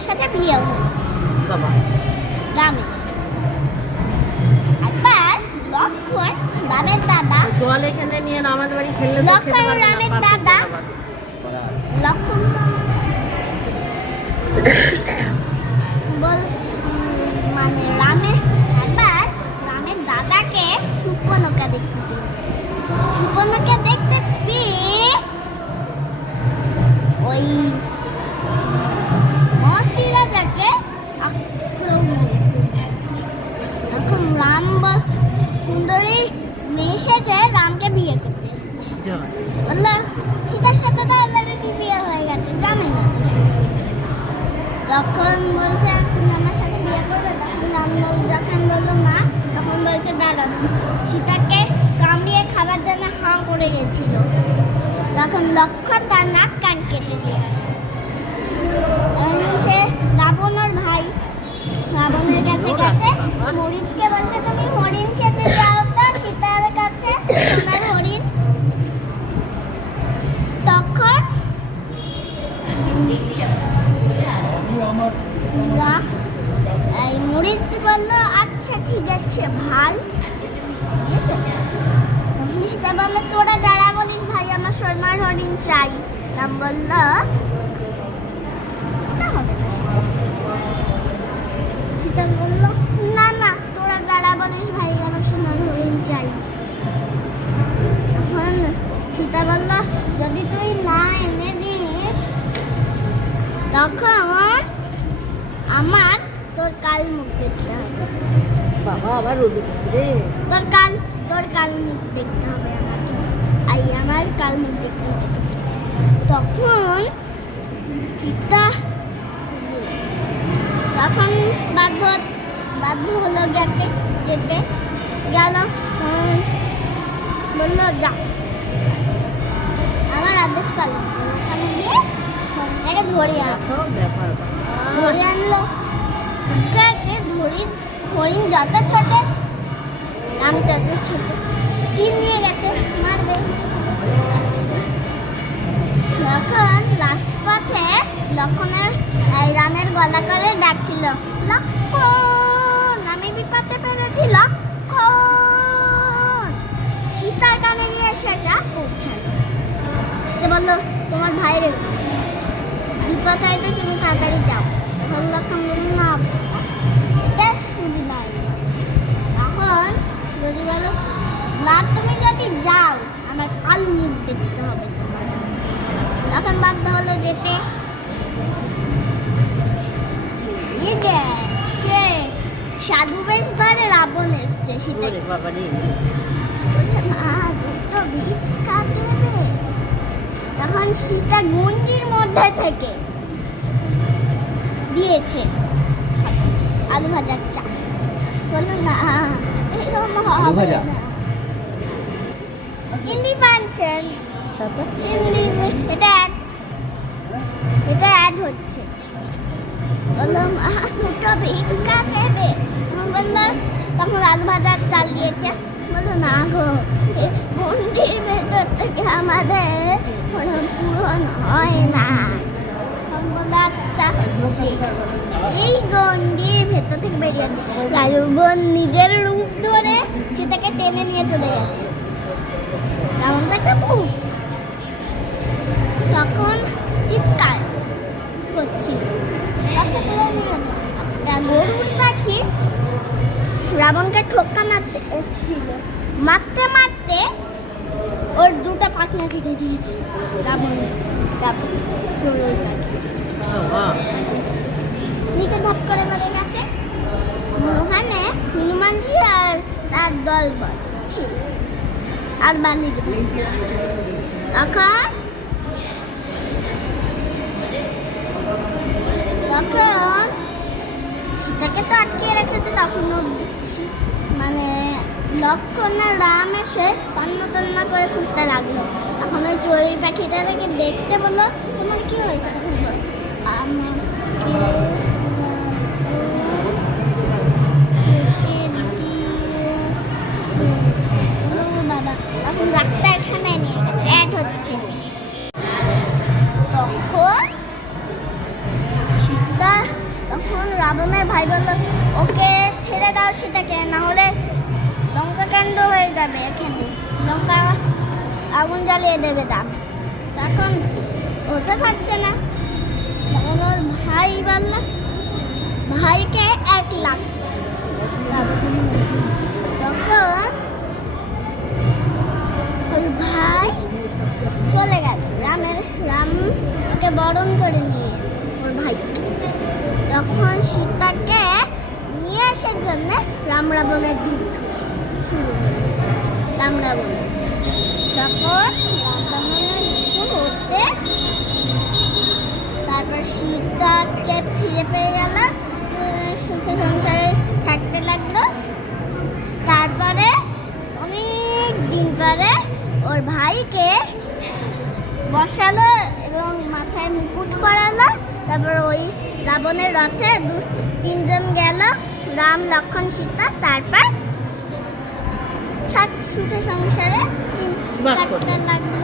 রামের সাথে বিয়ে হলো বাবা রামে। একবার লক্ষণ রামের দাদা, জল এখানে নিয়ে না আমাদের বাড়ি খেললে তো খেতে লক্ষণ পারবে না, রামের পাপড়ি দাদা, আবার। লক্ষণ বল মানে একবার রামের দাদাকে সুপর্ণকা দেখতে পেল। সুপর্ণকা দেখতে পেয়ে ওই মন্ত্রী রাজাকে আক্রমণ করল। এখন রাম সুন্দরী মেয়ে সেজে রামকে বিয়ে করতে এসেছে। জল। বললো সীতার সাথে তো অলরেডি বিয়ে হয়ে গেছে, জানে না। তখন বলছে তুমি আমার সাথে বিয়ে করবে? তখন রাম যখন বললো না, তখন বলছে দাদা সীতাকে কামড়িয়ে খাবার জন্য হাঁ করে গেছিল। তখন লক্ষণ তার নাক কান কেটে দিয়েছে। সে রাবণের ভাই, রাবণের কাছে গেছে, হরিণকে বলছে তুমি হরিণ খেতে যাও তো সীতার কাছে, সোনার হরিণ। তখন এই মরিচ বললো আচ্ছা ঠিক আছে ভাল। সীতা বললো তোরা যারা বলিস ভাই আমার সোনার হরিণ চাই। রাম বললো সীতা বললো না না তোরা যারা বলিস ভাই আমার সোনার হরিণ চাই। তখন সীতা বললো যদি তুই না এনে দিস তখন আমার তোর কাল মুখ দেখতে হবে। বাবা আবার রোদ উঠেছে রে। তোর কাল মুখ দেখতে হবে আমাকে, আমার কাল মুখ দেখতে হবে। তখন সীতা তখন বাধ্য হলো যেতে গেল। বললো যা আমার আদেশ পালন করো। ওখানে গিয়ে ফোনটাকে ধরে আনলো। হরিণ যত ছোট রাম যত ছোট, তীর নিয়ে গেছে মারবে। তখন লাস্ট পথে লক্ষণের রামের গলা করে ডাকছিল লক্ষণ আমি বিপদে পেরেছি লক্ষণ। সীতার কানে গিয়ে সেটা পৌঁছালো। সে বললো তোমার ভাইয়ের বিপদ হয়তো তুমি তাড়াতাড়ি যাও। তখন লক্ষণ বলল না এটা সুবিধা হয়নি। তখন যদি বলো না তুমি যদি যাও আমার কাল মুখ দেখতে হবে তোমার। তখন বাধ্য হলো যেতে। সে সাধু বেশ ধরে রাবণ এসছে সীতাকে। তখন সীতা গুন্ডির মধ্যে থেকে দিয়েছে আলু ভাজার চা। বললো না আলু ভাজা ইন্দি পাচ্ছেন এটা অ্যাড হচ্ছে। বললাম দুটো ভিক্ষা দেবে। বললো তখন আলু ভাজার চাল দিয়েছে। বললো না গো গন্ডির ভেতর থেকে আমাদের পূরণ হয় না। বললো আচ্ছা এই গন্ডির ভেতর থেকে বেরিয়েছে। রাবণ নিজের রূপ ধরে সেটাকে টেনে নিয়ে চলে গেছে। রাবণ তো একটা ভূত। তখন চিৎকার করছি গরুর পাখি রাবণকে ঠোক্কা মারতে এসেছিল। মারতে মারতে ওর দুটো পাখনা কেটে দিয়েছে। রাবণ চড়ুই পাখি নিচে ধাপ করে মরে গেছে। ওখানে হনুমানজি আর তার দলবল ছিল আর বালির। তখন সীতাকে তো আটকিয়ে রেখেছে। তখন মানে লক্ষণ আর রাম এসে তন্ন করে খুঁজতে লাগলো। তখন ওই চড়ুই পাখিটাকে দেখতে বললো তোমার কি হয়েছে? তখন বাবা তখন ডাক্তারখানায় নিয়ে গেছে, অ্যাড হচ্ছে। তখন সীতা রাবণের ভাই বললো ওকে ছেড়ে দাও সীতাকে, না হলে লঙ্কা কাণ্ড হয়ে যাবে, এখানে লঙ্কা আগুন জ্বালিয়ে দেবে রাম। তখন হতে থাকছে না, তখন ওর ভাই বলল ভাইকে 1 লাখ। তখন ওর ভাই চলে গেল, রাম ওকে বরণ করে নিয়ে ওর ভাই। তখন সীতাকে নিয়ে আসার জন্য রাম রাবণের যুদ্ধ শুরু হলো। রাম রাবণের তখন রাম রাবণের যুদ্ধ হতে, তারপর সীতাকে ফিরে পেয়ে গেল, সুখে সংসারে থাকতে লাগলো। তারপরে অনেক দিন পরে ওর ভাইকে বসালো এবং মাথায় মুকুট পরালো। তারপর ওই রাবণের রথে 3 জন গেল, রাম লক্ষ্মণ সীতা। তারপর সুখে সংসারে বাস করলো। থাকতে লাগলো।